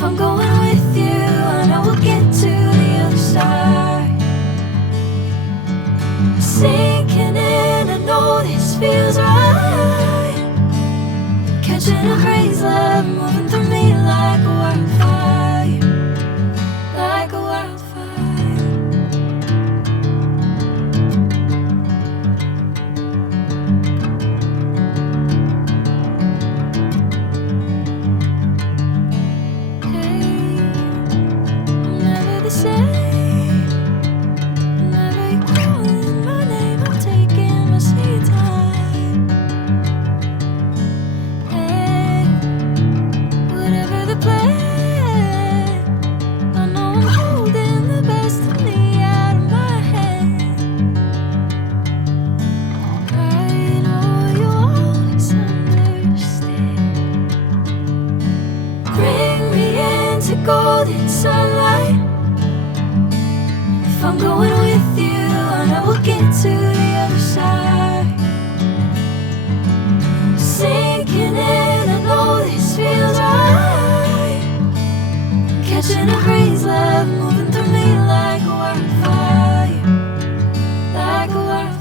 If I'm going with you, I know we'll get to the other side. Sinking in, I know this feels right. Catching a crazy love, moving through me like a wildfire, like a wildfire. Hey, I'm never the same. Whenever you're calling my name, I'm taking my sweet time. Hey, whatever the plan, I know I'm holding the best of me out of my hand. I know you'll always understand. Bring me into golden sunlight. If I'm going with you, I know we'll get to the other side. Sinking in, I know this feels right. Catching a crazy love, moving through me like a wildfire, like a wildfire.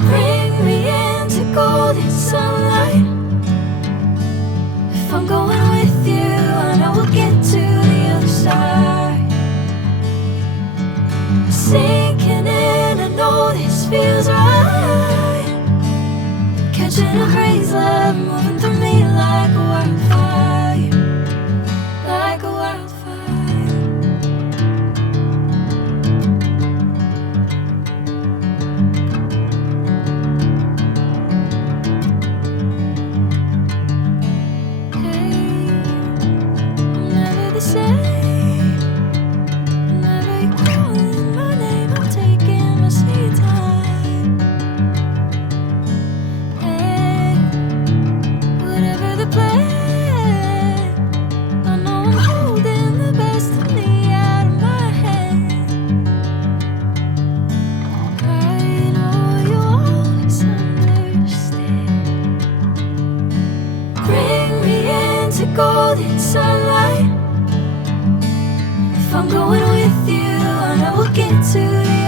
Bring me into golden sunlight. If I'm going with you, I know we'll get to the other side. Sinking in, I know this feels right. Catching a crazy love, moving through me like a wildfire, like a wildfire. Hey, I'm never the same. Whenever you're calling my name, I'm taking my sweet time. Hey, whatever the plan, I know I'm holding the best of me out of my hand. I know you'll always understand. Bring me into golden sunlight. If I'm going with you, I know we'll get to the